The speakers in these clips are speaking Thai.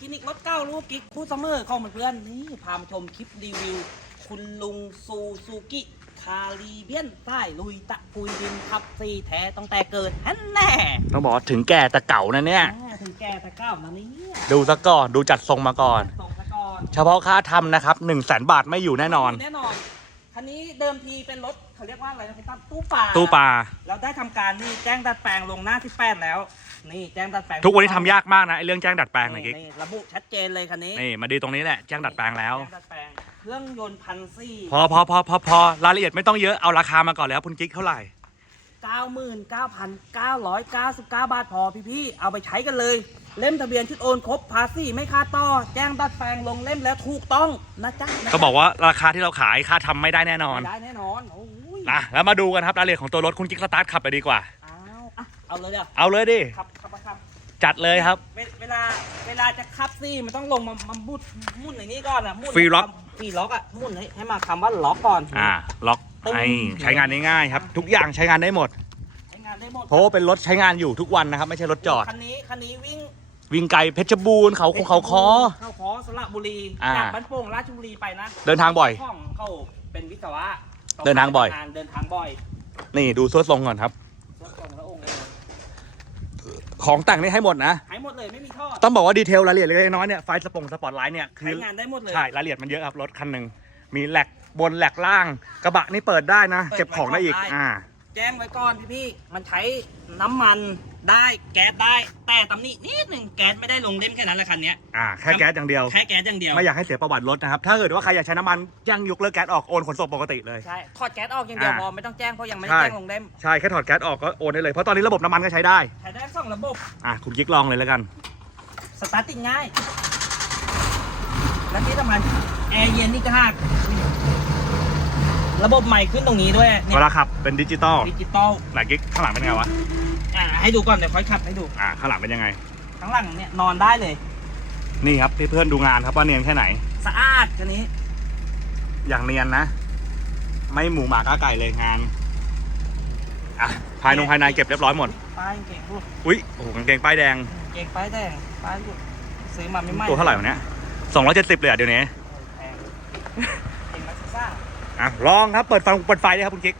คลินิกรถเก้ารูปกิ๊กคู่ซัมเมอร์เข้ามาเพื่อนนี่พามาชมคลิปรีวิว คุณลุงซูซูกิคารีเบียนใต้ลุยตะปุยดินขับซีแท้ตั้งแต่เกิดฮันแน่ต้องบอกว่าถึงแก่แต่เก่านะเนี่ยอ่าถึงแก่ตะเก้ามานี้ดูซะก่อนดูจัดทรงมาก่อน ส่งสะก่อนเฉพาะค่าทำนะครับ1นึ่งแสนบาทไม่อยู่แน่นอน แน่นอนคันนี้เดิมทีเป็นรถเขาเรียกว่าอะไรนะพี่ตั้มตู้ปลาตู้ปลา เราได้ทำการนี่แจ้งดัดแปลงลงหน้าที่แป้นแล้ว นี่แจ้งดัดแปลงทุกวันนี้ทำยากมากนะไอ้เรื่องแจ้งดัดแปลงนะกิ๊กนี่ระบุชัดเจนเลยคันนี้นี่มาดีตรงนี้แหละแจ้งดัดแปลงแล้วแจ้งดัดแปลงเครื่องยนต์พันซี่พอพอพอพอพอรายละเอียดไม่ต้องเยอะเอาราคามาก่อนแล้วคุณกิ๊กเท่าไหร่99,999บาทพอพี่ๆเอาไปใช้กันเลย เล่มทะเบียนชุดโอนครบภาษีไม่ค่าต่อ แจ้งดัดแปลงลงเล่มแล้วถูกต้องนะจ๊ะนะจ๊ะก็บอกว่าราคาที่เราขายค่าทำไม่ได้แน่นอนได้แน่นอนโอ้ย นะแล้วมาดูกันครับรายละเอียดของตัวรถคุณกิ๊กสตาร์ทขับไปดีกว่า เอาอะเอาเลยเดี๋ยวเอาเลยดิขับขับขับจัดเลยครับ เวเวลาเวลาจะขับซี่มันต้องลงมามาบุดมุ่นอย่างนี้ก่อนอะมุ่นฟรีล็อกฟรีล็อกอะมุ่นให้ให้มาคำว่าล็อกก่อน อ่า ล็อกตึ้งไอ้ใช้งานได้ง่ายครับ ทุกอย่างใช้งานได้หมด ใช้งานได้หมดเพราะว่าเป็นรถใช้งานอยู่ทุกวันนะครับ ไม่ใช่รถจอด คันนี้คันนี้วิ่งวิ่งไกลเพชรบูรณ์เขาคงเขาคอ เข้าคอสระบุรีอ่า จากบ้านโป่งราชบุรีไปนะเดินทางบ่อย ห้องเขาเป็นวิศวะเดินทางบ่อย เดินทางบ่อย นี่ดูสวดทรงก่อนครับ รถตรงแล้วองค์เลย ของแต่งนี่ให้หมดนะ หายหมดเลยไม่มีท่อต้องบอกว่าดีเทลรายละเอียดเล็กๆน้อยๆเนี่ยไฟสปงสปอตไลท์เนี่ยคืใช้องานได้หมดเลย ใช่รายละเอียดมันเยอะครับรถคันหนึ่งมีแหลกบนแหลกล่าง กระบะนี่เปิดได้นะ เก็บของได้อีก อ่า แจ้งไว้ก่อนพี่พี่ๆมันใช้น้ำมันได้แก๊สได้ แต่ตำหนินิดหนึ่งแก๊สไม่ได้ลงเล่มแค่นั้นแหละคันเนี้ยอ่าแค่แก๊สอย่างเดียวแค่แก๊สอย่างเดียวไม่อยากให้เสียประวัติรถนะครับ ถ้าเกิดว่าใครอยากใช้น้ำมันย่างยกเลิกแก๊สออกโอนขนส่งปกติเลย ใช่ถอดแก๊สออกอย่างเดียวอ่าพอไม่ต้องแจ้งเพราะยังไม่ได้ใช่แจ้งลงเล่มใช่แค่ถอดแก๊สออกก็โอนได้เลยเพราะตอนนี้ระบบน้ำมันก็ใช้ได้ใช้ได้สองระบบอะคุณกิ๊กลองเลยแล้วกันสตาร์ทติดง่ายและที่สำคัญแอร์เย็นนี่ก็หัก ระบบใหม่ขึ้นตรงนี้ด้วยเนี่เวยลาขับเป็นดิจิตอลดิจิตอลไหนกิ๊กข้างหลังเป็นไงวะ อ่าให้ดูก่อนเดี๋ยวค่อยขับให้ดูอ่าข้างหลังเป็นยังไง ข้างหลังเนี่ยนอนได้เลย นี่ครับเพื่อนๆดูงานครับว่าเนียนแค่ไหน สะอาดคันนี้ อย่างเนียนนะ ไม่หมูหมาก้าไก่เลยงานอะภายนงภายในเก็บเรียบร้อยหมด ป้ายเก่งลูกอุ๊ยโอ้โหกางเกงป้ายแดง เก่งป้ายแดงป้ายลูกซื้อมาไม่ไหม้ตัวเท่าไหร่วะเนี้ยสองร้อยเจ็ดสิบเลยอะเดี๋ยวนี้ แพงเก่งมาซ่า อะลองครับเปิดไฟเปิดไฟเลยครับคุณกิ๊ก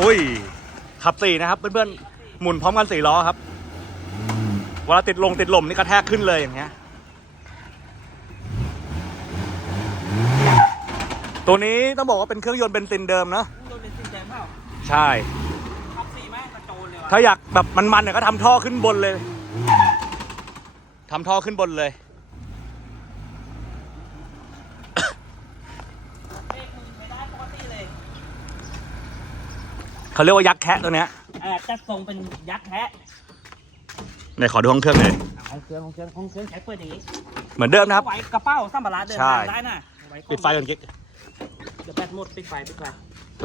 อุ้ย ขับสี่นะครับ เพื่อนๆ หมุนพร้อมกันสี่ล้อครับเวลาติดลงติดลมนี่กระแทกขึ้นเลยอย่างเงี้ย ตัวนี้ต้องบอกว่าเป็นเครื่องยนต์เบนซินเดิมเนอะโดนเป็นสินแดงเปล่าใช่ ขับสี่แม่งกระโจนเลยว่ะถ้าอยากแบบมันๆเนี่ยก็ทำท่อขึ้นบนเลยทำท่อขึ้นบนเลย เบรกมือใช้ได้ปกติเลยเขาเรียกว่ายักษ์แคะตัวเนี้ยอ่าจัดทรงเป็นยักษ์แท้เนี่ยขอดูห้องเครื่องเลยห้องเครื่องห้องเครื่องห้องเครื่องใช้เปิดอย่างนี้เหมือนเดิมนะครับ ไว้กระเป๋าสัมภาระเดินใช่ทางได้นะว้ของปิดไฟก่อนกิ๊ก เดี๋ยวแบตหมดปิดไฟปิดไฟ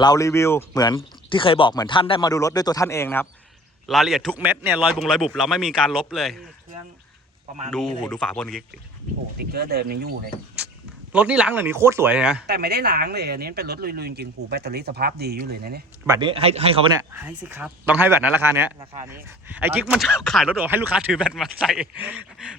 เรารีวิวเหมือนที่เคยบอกเหมือนท่านได้มาดูรถด้วยตัวท่านเองนะครับรายละเอียดทุกเม็ดเนี่ยรอยบุงรอยบุบเราไม่มีการลบเลยนี่เครื่องประมาณดูนี้หูเลยดูฝาบนกิ๊กโอ้ติ๊กเกอร์เดิมยังอยู่เลย รถนี่ล้างเลยนี่โคตรสวยเลยนะแต่ไม่ได้ล้างเลยอันนี้เป็นรถลุยๆจริงๆหูแบตเตอรี่สภาพดีอยู่เลยนะเนี่ยแบบนี้ให้ให้เขาปะเนี่ยให้สิครับ ต้องให้แบบนั้นราคาเนี้ยราคานี้ไอ้กิ๊กมันชอบขายรถออกให้ลูกค้าถือแบตมาใส่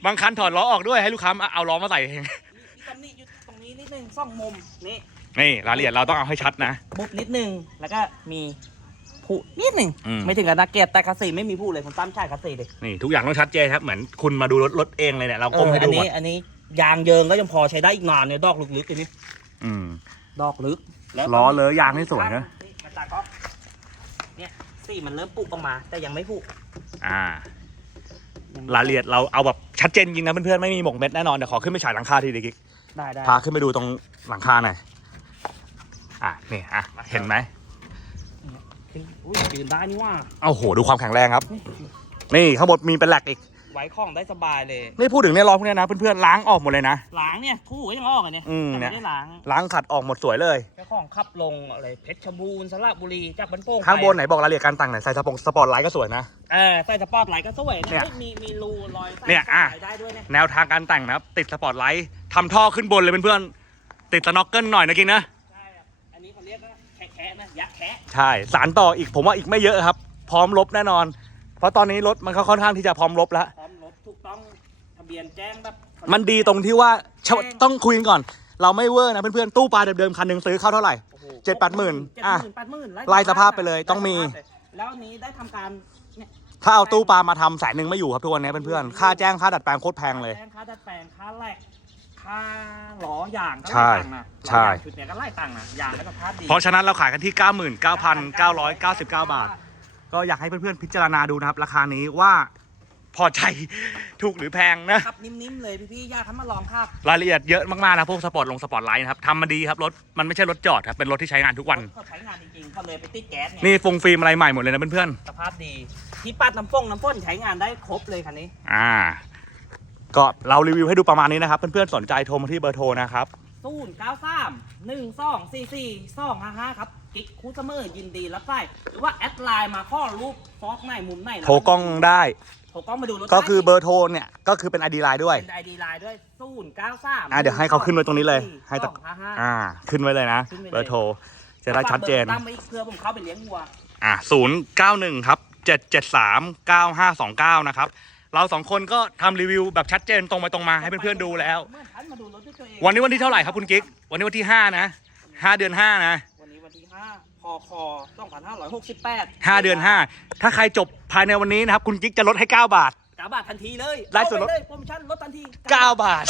บางคันถอดล้อออกด้วยให้ลูกค้าเอาล้อมาใส่เอง มีตำหนิอยู่ตรงนี้นิดนึงซ่องมุมนี่ นี่รายละเอียดเราต้องเอาให้ชัดนะ บุบนิดนึง แล้วก็มีผุนิดนึงอืม ไม่ถึงกับนักเกียรติแต่คัสซีไม่มีผุเลย ผมตั้มใช่คัสซีเลยนี่ทุกอย่างต้องชัดเจนครับ เหมือนคุณมาดูรถรถเองเลยเนี่ยเราเอก้มอให้อัดูนหมนี้ดอันนี้ยางเยิงก็ยังพอใช้ได้อีกนานเนี่ยดอกลึกๆอันนี้ อืม ดอกลึกแล้วล้อเลอะยางให้สวยนะ มาจากก็เนี่ยสีมันเริ่มปุกออกมา แต่ยังไม่ปุอ่ายังรายละเอียดเราเอาแบบชัดเจนจริงนะเพื่อนๆไม่มีหมกเม็ดแน่นอนเดี๋ยวขอขึ้นไปฉายหลังคาทีเดียวกิ๊กได้ได้พาขึ้นไปดูตรงหลังคาหน่อย อะนี่อะเห็นไหมอุ้ยยืนได้นี่ว่าโอ้โหดูความแข็งแรงครับ นี่ข้างบนมีเป็นแหลกอีก ไว้ของได้สบายเลยนี่พูดถึงเนี่ยล้อพวกเนี้ยนะเพื่อนๆล้างออกหมดเลยนะ ล้างเนี่ยคู่ก็ยังออกอะเนี่ยอืมแต่เนี่ไม่ยได้ล้างล้างขัดออกหมดสวยเลยเจ้าของขับลงอะไรเพชรบูรณ์สระบุรีจากบันโป่งข้างบนไหไปนบอกรายละเอียดการแต่งหน่อยใส่สปงสปอร์ตไลท์ก็สวยนะ เออใส่สปอร์ตไลท์ก็สวยเนี่เนี่ยยมีมีรูรอยใส่เนี่ยอะ สปร์ตไลท์ได้ด้วยเนี่ยแนวทางการแต่งนะครับ ติดสปอร์ตไลท์ทำท่อขึ้นบนเลยเพื่อนๆติดสน็อกเกิลหน่อยนะกิงนะะแคะนะยักษ์แคะใช่สารต่ออีกผมว่าอีกไม่เยอะครับ พร้อมลบแน่นอน เพราะตอนนี้รถมันก็ค่อนข้างที่จะพร้อมลบแล้ว พร้อมรถถูกต้องทะเบียนแจ้งแบบ มันดีตรงที่ว่าเช่าต้องคุยกันก่อน เราไม่เวอร์นะเพื่อนๆตู้ปลาเดิมๆคันหนึ่งซื้อเข้าเท่าไหร่ โอ้โหเจ็ดแปดหมื่นเจ็ดอะหมื่นแปดหมื่นไล่สภาพไปเลยต้องมี แล้วอันนี้ได้ทำการเนี่ยถ้าเอาตู้ปลามาทำแสนหนึ่งไม่อยู่ครับทุกวันนี้เพื่อนๆค่าแจ้งค่าดัดแปลงโคตรแพงเลย แจ้งค่าดัดแปลงค่าแรก ค่าล้อยางก็ใช่ไล่ตังค์นะใช่ ล้อยางชุดเนี้ยก็ไล่ตังค์นะยางแล้วก็พาดดีเพราะฉะนั้นเราขายกันที่ 99,999 บาท ก็อยากให้เพื่อนๆพิจารณาดูนะครับ ราคานี้ว่าพอใจถูกหรือแพงนะ ขับนิ่มๆเลยพี่ๆอยากให้มาลองขับรายละเอียดเยอะมากๆนะพวกสปอร์ตลงสปอร์ตไลท์นะครับทำมาดีครับรถมันไม่ใช่รถจอดครับเป็นรถที่ใช้งานทุกวัน เขาใช้งานจริงๆเขาเลยไปติดแก๊สเนี่ย นี่ฟงฟิล์มอะไรใหม่หมดเลยนะเพื่อนสภาพดี ที่ปัดน้ำฟงน้ำพ่นใช้งานได้ครบเลยคันนี้ ๆอ่า ก็เรารีวิวให้ดูประมาณนี้นะครับ เพื่อนๆสนใจโทรมาที่เบอร์โทรนะครับศูนย์เก้าสามหนึ่งสองสี่สี่สองห้าห้าครับกิ๊กคูเสมอยินดีรับใส่หรือว่าแอดไลน์มาข้อรูปฟอกไหนมุมไหนโทรกล้องได้ โทรกล้องมาดูรถก็คือได้เบอร์โทรเนี่ยก็คือเป็นไอดีไลน์ด้วยเป็นไอดีไลน์ด้วยศูนย์เก้าสามอะเดี๋ยวให้เขาขึ้นไว้ตรงนี้เลย ให้ตะสองห้าห้าอ่า ขึ้นไว้เลยนะขึ้นไว้เลยเบอร์โทรจะได้ชัดเจนตั้งไว้อีกเพื่อผมเข้าไปเลี้ยงวัวอะศูนย์เก้าหนึ่งครับเจ็ดเจ็ดสามเก้าห้าสองเก้านะครับ เราสองคนก็ทำรีวิวแบบชัดเจนตรงไปตรงมาให้เพื่อนๆดูแล้ว เมื่อท่านมาดูรถด้วยตัวเองวันนี้วันที่เท่าไหร่ครับคุณกิ๊ก วันนี้วันที่ห้านะห้าเดือนห้านะวันนี้วันที่ห้าพอคอสองพันห้าร้อยหกสิบแปดห้าเดือนห้าถ้าใครจบภายในวันนี้นะครับคุณกิ๊กจะลดให้เก้าบาทเก้าบาททันทีเลยได้ส่วนลด เอาปเลยโปรโมชั่นลดทันทีเก้าบาท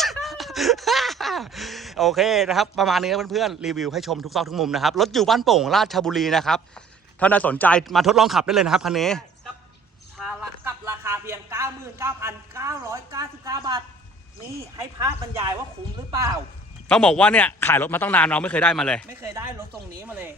โอเคนะครับ ประมาณนี้ครับเพื่อนๆรีวิวให้ชมทุกซอกทุกมุมนะครับรถอยู่บ้านโป่งราชบุรีนะครับถ้าน่าสนใจมาทดลองขับได้เลยนะครับคันนี้ กับภาระกับ ราคาเพียง 99,999 บาท นี่ให้ภาพบรรยายว่าคุ้มหรือเปล่า ต้องบอกว่าเนี่ยขายรถมาตั้งนานเราไม่เคยได้มาเลย ไม่เคยได้รถตรงนี้มาเลย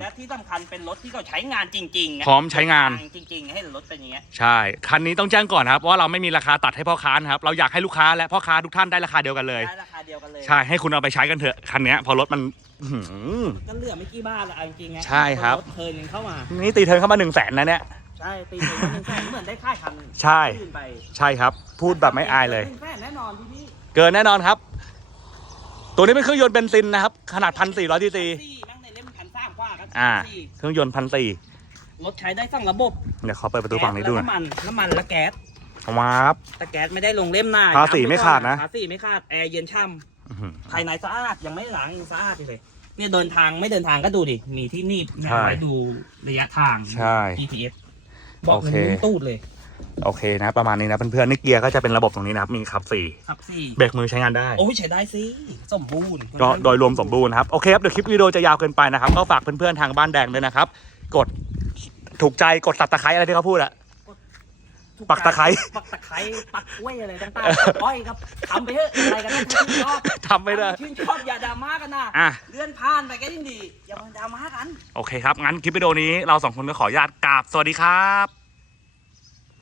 และที่สำคัญเป็นรถที่เขาใช้งานจริงๆะพร้อมใช้งาน จริง ๆ ให้รถเป็นอย่างเงี้ย ใช่ คันนี้ต้องแจ้งก่อนนะครับว่าเราไม่มีราคาตัดให้พ่อค้านะครับ เราอยากให้ลูกค้าและพ่อค้าทุกท่านได้ราคาเดียวกันเลย ได้ราคาเดียวกันเลยใช่ ให้คุณเอาไปใช้กันเถอะ คันเนี้ยพอรถมันอื้อหือ ก็เหลือไม่กี่บาทละเอาจริงๆไงใช่ครับรถเพลินกันเข้ามา นี่ตีเทิร์นเข้ามาหนึ่งแสนนะเนี่ย ใช่ตีเงินหนึ่งแสนเหมือนได้ค่ายคันใช่อื่นไปใช่ครับ พูดแบบไม่อายเลย หนึ่งแสนแน่นอนพี่พี่เกินแน่นอนครับ ตัวนี้เป็นเครื่องยนต์เบนซินนะครับ ขนาดพันสี่ร้อยซีซีสี่แม่งในเล่มพันสามกว่าครับอ่าสี่เครื่องยนต์พันสี่รถใช้ได้สองระบบเดี๋ยวขอเปิดประตูฝั่งนี้ดูหแก๊นะสและน้ำมันน้ำมันและแก๊สว้าบ แต่แก๊สไม่ได้ลงเล่มหน้าภาษีไม่ขาดนะ ภาษีไม่ขาดแอร์เย็นช่อื้อหือำภายในสะอาดยังไม่ล้างยังสะอาดอยู่เลยเนี่ยเดินทางไม่เดินทางก็ดูดิมีที่หนีบใช่ไว้ดูระยะทาง ใช่ GPS บอกโอเลยเคนุ่มตูดเลย โอเคนะ ประมาณนี้นะเพื่อนๆนี่เกียร์ก็จะเป็นระบบตรงนี้นะครับ มีขับสี่ครับสี่เบรกมือใช้งานได้ โอ้ยใช้ได้สิ สมบูรณ์ก็โดยรวมสมบูรณ์ครับ โอเคครับ เดี๋ยวคลิปวิดีโอจะยาวเกินไปนะครับ ก็ฝากเพื่อนๆทางบ้านแดงด้วยนะครับ กดถูกใจกดสับตะไคร้อะไรที่เขาพูดอะถูก ปักตะไคร้ ปักตะไคร้ปักกล้วยอะไรต่างๆอ้อยครับทำไปเถอะอะไรกันนะชื่นชอบทำไม่ได้ ชื่นชอบอย่าดราม่ากันนะอะ เลื่อนผ่านไปก็ยิ่งดี อย่ามาดราม่ากัน โอเคครับ งั้นคลิปวิดีโอนี้เราสองคนก็ขออนุญาตกราบสวัสดีครับ